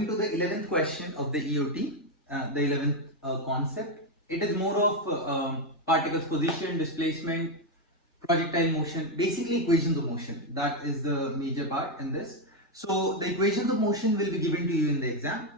moving to the 11th question of the EOT, the 11th concept. It is more of particles position, displacement, projectile motion, basically equations of motion. That is the major part in this. So the equations of motion will be given to you in the exam.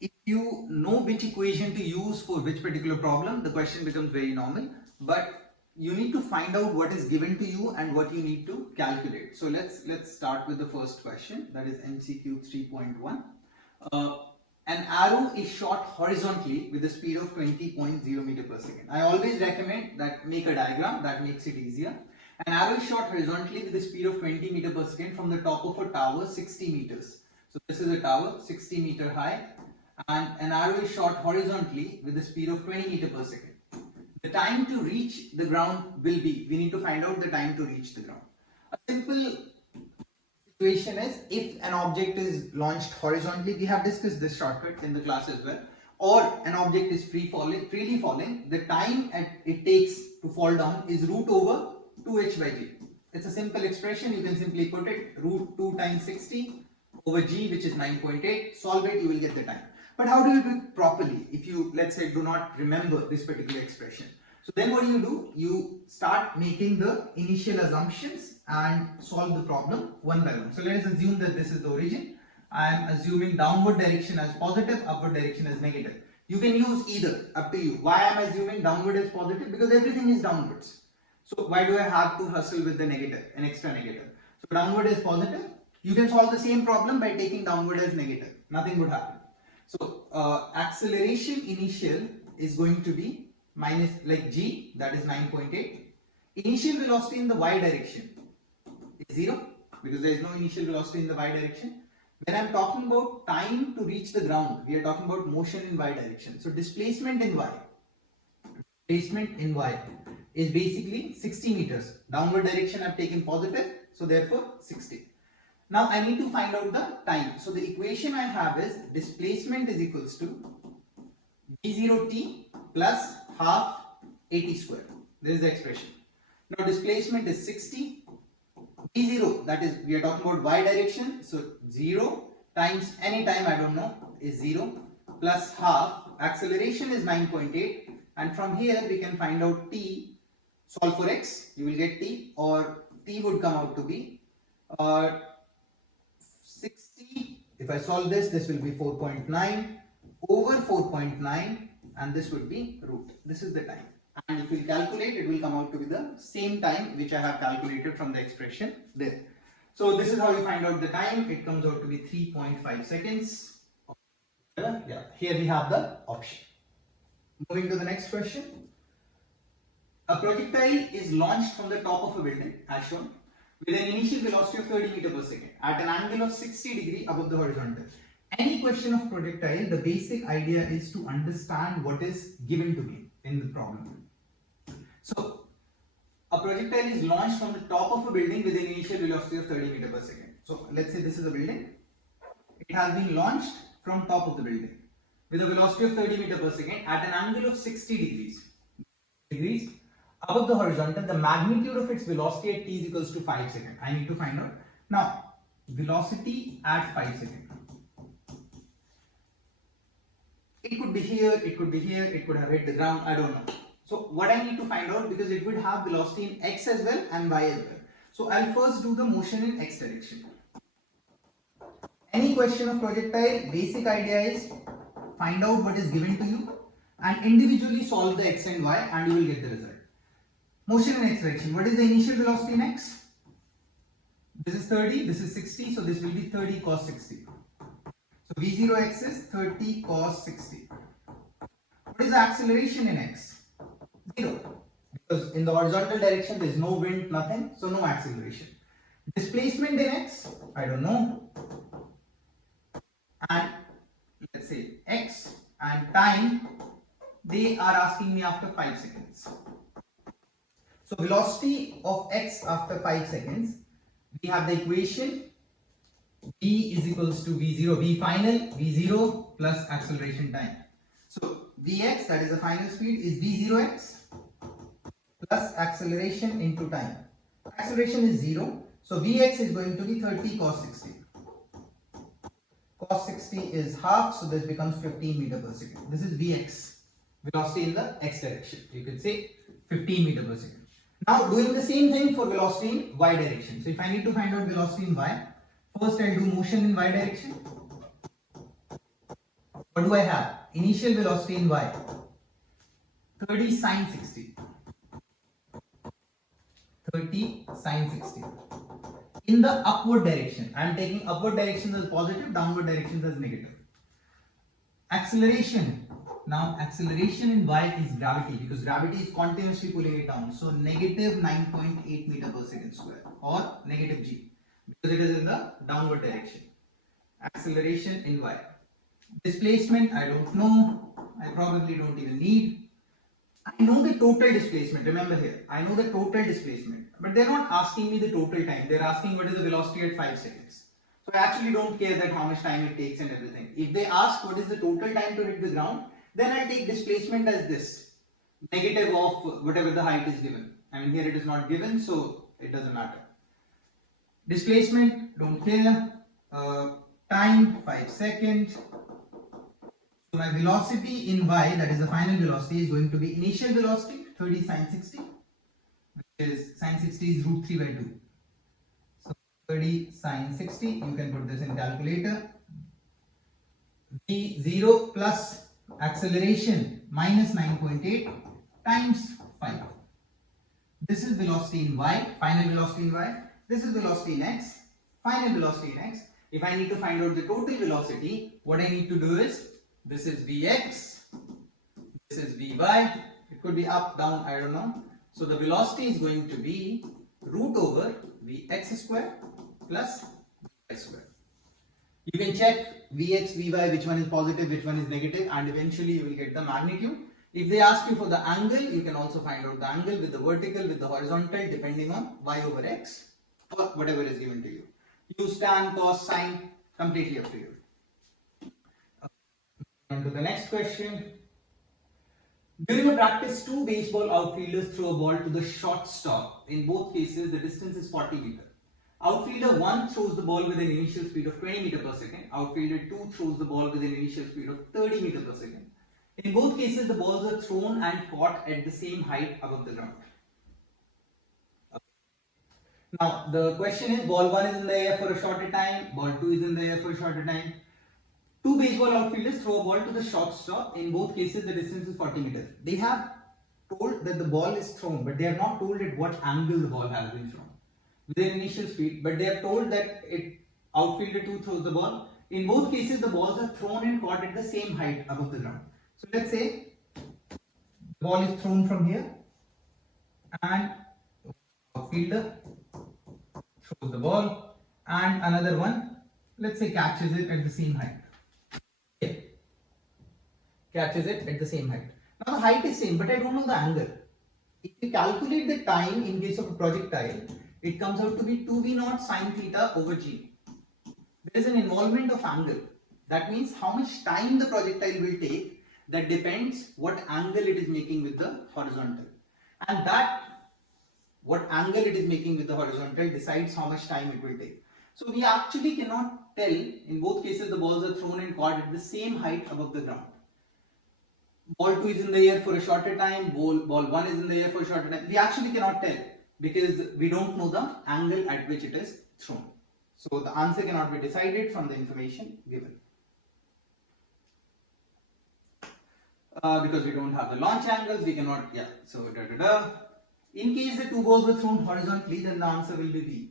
If you know which equation to use for which particular problem, the question becomes very normal. But you need to find out what is given to you and what you need to calculate. So let's start with the first question, that is MCQ 3.1. An arrow is shot horizontally with a speed of 20.0 meter per second. I always recommend that make a diagram, that makes it easier. An arrow is shot horizontally with a speed of 20 meter per second from the top of a tower 60 meters. So this is a tower 60 meter high, and an arrow is shot horizontally with a speed of 20 meter per second. The time to reach the ground will be, we need to find out the time to reach the ground. A simple situation is, if an object is launched horizontally, we have discussed this shortcut in the class as well, or an object is freely falling, the time it takes to fall down is root over 2h by g. It's a simple expression, you can simply put it root 2 times 60 over g, which is 9.8, solve it, you will get the time. But how do you do it properly if you, let's say, do not remember this particular expression? So then what do? You start making the initial assumptions and solve the problem one by one. So let us assume that this is the origin. I am assuming downward direction as positive, upward direction as negative. You can use either, up to you. Why am I assuming downward as positive? Because everything is downwards. So why do I have to hustle with the negative, an extra negative? So downward is positive. You can solve the same problem by taking downward as negative. Nothing would happen. So acceleration initial is going to be minus, like g, that is 9.8. Initial velocity in the y direction is 0 because there is no initial velocity in the y direction. When I am talking about time to reach the ground, we are talking about motion in y direction. So displacement in y is basically 60 meters. Downward direction I have taken positive, so therefore 60. Now I need to find out the time. So the equation I have is displacement is equals to v0t plus half at square. This is the expression. Now displacement is 60. v0, that is, we are talking about y direction. So 0 times any time, I don't know, is 0 plus half. Acceleration is 9.8. And from here we can find out t. Solve for x, you will get t, or t would come out to be 60. If I solve this, this will be 4.9 over 4.9, and this would be root. This is the time. And if we calculate, it will come out to be the same time which I have calculated from the expression there. So this is how you find out the time. It comes out to be 3.5 seconds. Yeah, here we have the option. Moving to the next question. A projectile is launched from the top of a building, as shown, with an initial velocity of 30 meter per second at an angle of 60 degree above the horizontal. Any question of projectile, the basic idea is to understand what is given to me in the problem. So a projectile is launched from the top of a building with an initial velocity of 30 meter per second. So let's say this is a building. It has been launched from top of the building with a velocity of 30 meter per second at an angle of 60 degrees above the horizontal. The magnitude of its velocity at t is equals to 5 seconds. I need to find out. Now, velocity at 5 seconds. It could be here, it could be here, it could have hit the ground, I don't know. So what I need to find out, because it would have velocity in x as well and y as well. So I'll first do the motion in x direction. Any question of projectile, basic idea is find out what is given to you and individually solve the x and y and you will get the result. Motion in x direction. What is the initial velocity in x? This is 30, this is 60, so this will be 30 cos 60. So v0x is 30 cos 60. What is the acceleration in x? 0. Because in the horizontal direction there is no wind, nothing, so no acceleration. Displacement in x, I don't know. And let's say x and time, they are asking me after 5 seconds. So velocity of x after 5 seconds, we have the equation v is equals to v0, v final, v0 plus acceleration time. So vx, that is the final speed, is v0x plus acceleration into time. Acceleration is 0, so vx is going to be 30 cos 60. cos 60 is half, so this becomes 15 meter per second. This is Vx, velocity in the x direction. You could say 15 meter per second. Now doing the same thing for velocity in y direction. So if I need to find out velocity in y, first I'll do motion in y direction. What do I have? Initial velocity in y, 30 sine 60. 30 sine 60. In the upward direction, I am taking upward directions as positive, downward directions as negative. Acceleration. Now acceleration in y is gravity, because gravity is continuously pulling it down. So negative 9.8 meter per second square, or negative g, because it is in the downward direction. Acceleration in y. Displacement, I don't know. I probably don't even need. I know the total displacement. Remember here, I know the total displacement, but they're not asking me the total time. They're asking what is the velocity at 5 seconds. So I actually don't care that how much time it takes and everything. If they ask what is the total time to hit the ground, then I'll take displacement as this, negative of whatever the height is given. I mean, here it is not given, so it doesn't matter. Displacement, don't care. Time, 5 seconds. So my velocity in y, that is the final velocity, is going to be initial velocity 30 sine 60, which is sine 60 is root 3 by 2. So 30 sine 60, you can put this in calculator. V0 plus acceleration minus 9.8 times 5. This is velocity in y, final velocity in y. This is velocity in x, final velocity in x. If I need to find out the total velocity, what I need to do is, this is Vx, this is Vy, it could be up, down, I don't know. So the velocity is going to be root over Vx square plus Vy square. You can check Vx, Vy, which one is positive, which one is negative, and eventually you will get the magnitude. If they ask you for the angle, you can also find out the angle with the vertical, with the horizontal, depending on y over x, or whatever is given to you. Use tan, cos, sine, completely up to you. On to the next question. During a practice, two baseball outfielders throw a ball to the shortstop. In both cases, the distance is 40 meters. Outfielder 1 throws the ball with an initial speed of 20 meters per second. Outfielder 2 throws the ball with an initial speed of 30 meters per second. In both cases, the balls are thrown and caught at the same height above the ground. Now, the question is, ball 1 is in the air for a shorter time, ball 2 is in the air for a shorter time. Two baseball outfielders throw a ball to the shortstop. In both cases, the distance is 40 meters. They have told that the ball is thrown, but they have not told at what angle the ball has been thrown with an initial speed. But they have told that outfielder 2 throws the ball. In both cases, the balls are thrown and caught at the same height above the ground. So let's say the ball is thrown from here, and outfielder throws the ball, and another one, let's say, catches it at the same height. Catches it at the same height. Now the height is same, but I don't know the angle. If you calculate the time in case of a projectile, it comes out to be 2v0 sine theta over g. There is an involvement of angle. That means how much time the projectile will take, that depends what angle it is making with the horizontal. And that, what angle it is making with the horizontal, decides how much time it will take. So we actually cannot tell. In both cases, the balls are thrown and caught at the same height above the ground. Ball 2 is in the air for a shorter time, ball 1 is in the air for a shorter time. We actually cannot tell because we don't know the angle at which it is thrown. So the answer cannot be decided from the information given. Because we don't have the launch angles, we cannot, so In case the two balls were thrown horizontally, then the answer will be B.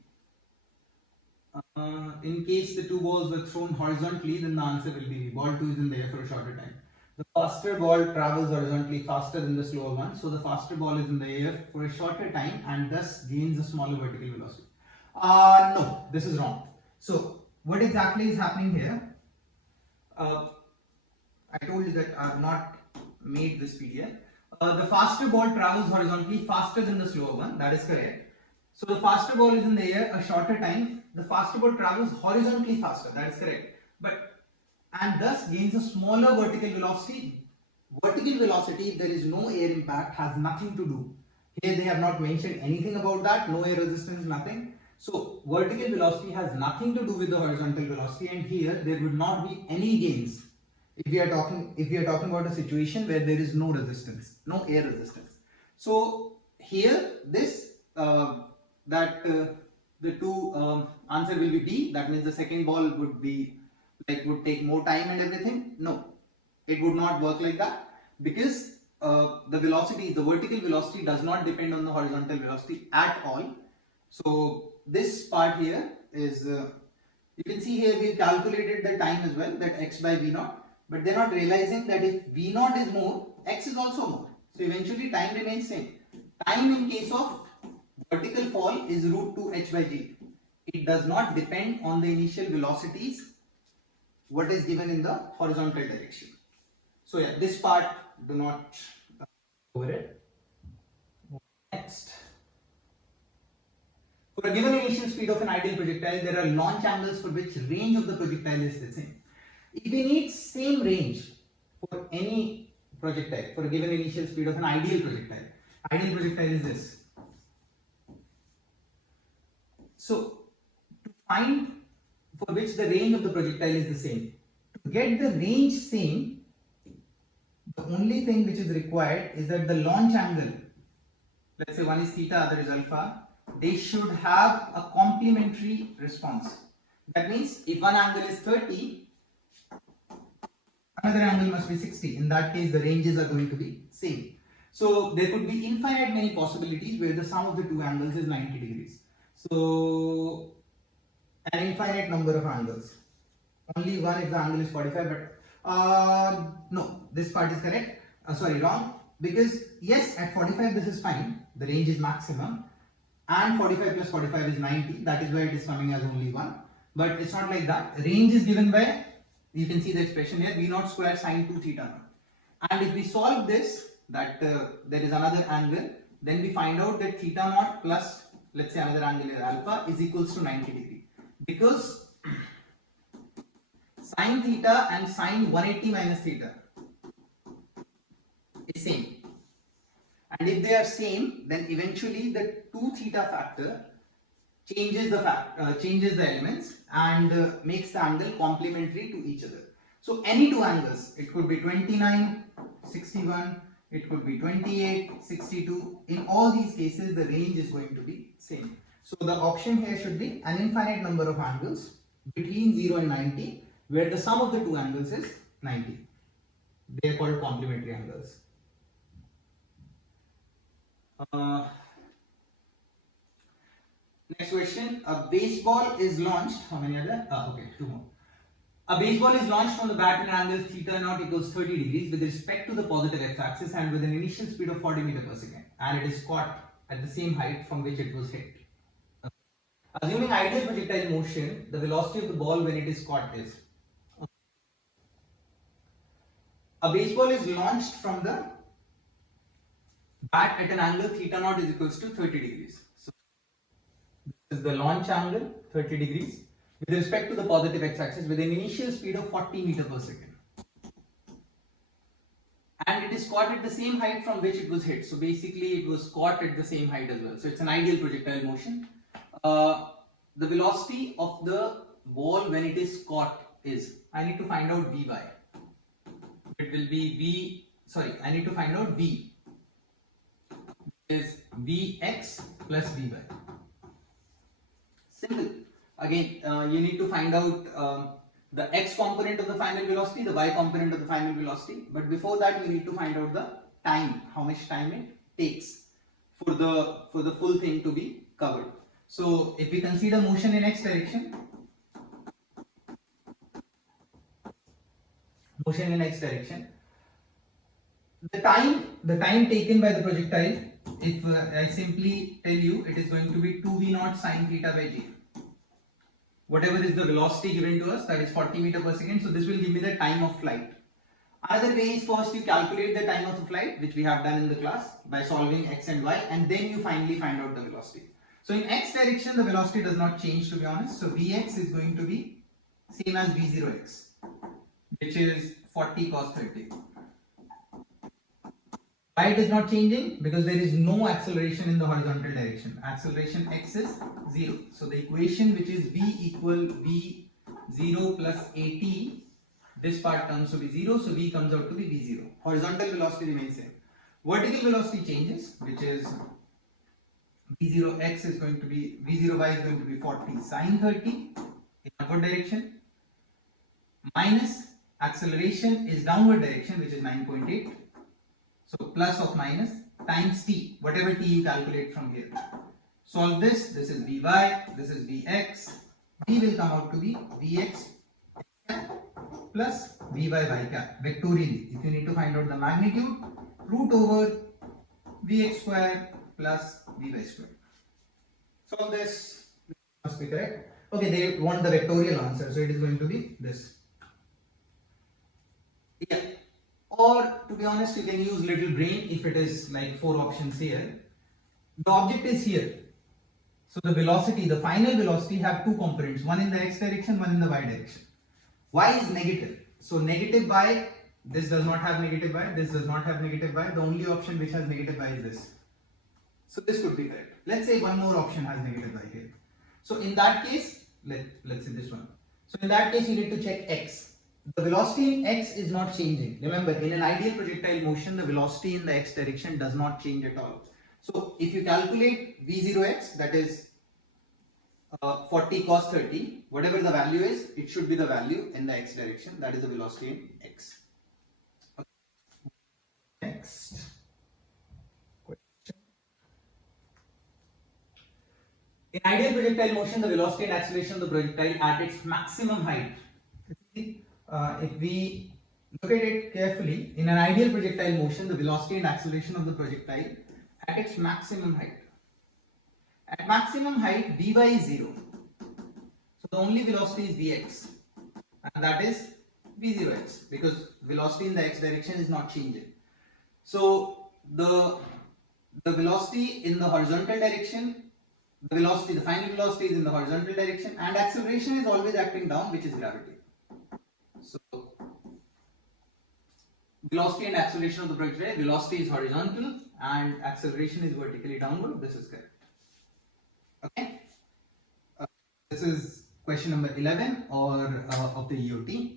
In case the two balls were thrown horizontally, then the answer will be B. Ball 2 is in the air for a shorter time. The faster ball travels horizontally faster than the slower one, so the faster ball is in the air for a shorter time and thus gains a smaller vertical velocity. No, this is wrong. So what exactly is happening here? I told you that I have not made this PDF. The faster ball travels horizontally faster than the slower one, that is correct. So the faster ball is in the air a shorter time, the faster ball travels horizontally faster, that is correct. And thus gains a smaller vertical velocity. Vertical velocity, if there is no air impact, has nothing to do. Here they have not mentioned anything about that, no air resistance, nothing. So vertical velocity has nothing to do with the horizontal velocity, and here there would not be any gains if we are talking about a situation where there is no resistance, no air resistance. So here this the two answer will be B. That means the second ball would be would take more time and everything. No, it would not work like that, because the vertical velocity does not depend on the horizontal velocity at all. So this part here is, you can see here we calculated the time as well, that x by v naught, but they're not realizing that if v naught is more, x is also more. So eventually time remains same. Time in case of vertical fall is root 2 h by g. It does not depend on the initial velocities what is given in the horizontal direction. So yeah, this part do not over it. Next. For a given initial speed of an ideal projectile, there are launch angles for which range of the projectile is the same. If we need same range for any projectile, for a given initial speed of an ideal projectile is this. So to find for which the range of the projectile is the same, to get the range same, the only thing which is required is that the launch angle, let's say one is theta, other is alpha, they should have a complementary response. That means if one angle is 30, another angle must be 60. In that case, the ranges are going to be same. So there could be infinite many possibilities where the sum of the two angles is 90 degrees. So an infinite number of angles. Only one if the angle is 45, but no, this part is correct. Sorry, wrong. Because yes, at 45 this is fine. The range is maximum. And 45 plus 45 is 90. That is why it is coming as only 1. But it's not like that. Range is given by, you can see the expression here, v naught square sine 2 theta naught. And if we solve this, that there is another angle, then we find out that theta naught plus, let's say another angle is alpha, is equals to 90 degree. Because sine theta and sine 180 minus theta is same. And if they are same, then eventually the 2 theta factor changes the elements and makes the angle complementary to each other. So any two angles, it could be 29, 61, it could be 28, 62. In all these cases, the range is going to be same. So the option here should be an infinite number of angles between 0 and 90, where the sum of the two angles is 90. They are called complementary angles. Next question. A baseball is launched. How many are there? Okay, two more. A baseball is launched from the bat at an angle theta naught equals 30 degrees with respect to the positive x-axis and with an initial speed of 40 meters per second, and it is caught at the same height from which it was hit. Assuming ideal projectile motion, the velocity of the ball when it is caught is. A baseball is launched from the bat at an angle theta naught is equals to 30 degrees. So this is the launch angle, 30 degrees, with respect to the positive x-axis with an initial speed of 40 meters per second. And it is caught at the same height from which it was hit. So basically it was caught at the same height as well. So it's an ideal projectile motion. The velocity of the ball when it is caught is, I need to find out Vy. It will be I need to find out V. Is Vx plus Vy. Simple. Again, you need to find out the x component of the final velocity, the y component of the final velocity. But before that, we need to find out the time, how much time it takes for the full thing to be covered. So if we consider motion in x direction, the time taken by the projectile, if I simply tell you, it is going to be 2v naught sine theta by g. Whatever is the velocity given to us, that is 40 meters per second. So this will give me the time of flight. Another way is first you calculate the time of the flight, which we have done in the class by solving x and y, and then you finally find out the velocity. So in x direction, the velocity does not change, to be honest. So Vx is going to be same as V0x, which is 40 cos 30. Why it is not changing? Because there is no acceleration in the horizontal direction. Acceleration x is 0. So the equation, which is v equal v0 plus at, this part comes to be 0, so v comes out to be v0. Horizontal velocity remains same. Vertical velocity changes, which is v0x is going to be, v0y is going to be 40 sine 30 in upward direction, minus acceleration is downward direction, which is 9.8. So plus of minus times t, whatever t you calculate from here. Solve this. This is Vy, this is Vx. V will come out to be Vx plus Vy y cap vectorially. If you need to find out the magnitude, root over Vx square plus Vy square. Solve this. This must be correct. Okay, they want the vectorial answer, so it is going to be this. Yeah. Or to be honest, you can use little brain if it is like 4 options here. The object is here. So the velocity, the final velocity have two components, one in the x direction, one in the y direction. Y is negative. So negative y, this does not have negative y, this does not have negative y. The only option which has negative y is this. So this could be correct. Let's say one more option has negative y here. So in that case, let's say this one. So in that case, you need to check x. The velocity in x is not changing. Remember, in an ideal projectile motion, the velocity in the x direction does not change at all. So if you calculate v0x, that is 40 cos 30, whatever the value is, it should be the value in the x direction. That is the velocity in x. Okay. Next question. In ideal projectile motion, the velocity and acceleration of the projectile at its maximum height. If we look at it carefully, in an ideal projectile motion, the velocity and acceleration of the projectile at its maximum height. At maximum height, Vy is 0. So the only velocity is Vx, and that is V0x, because velocity in the x direction is not changing. So the velocity in the horizontal direction, the final velocity is in the horizontal direction, and acceleration is always acting down, which is gravity. So velocity and acceleration of the projectile, velocity is horizontal and acceleration is vertically downward. This is correct. Okay. This is question number 11 or of the EOT.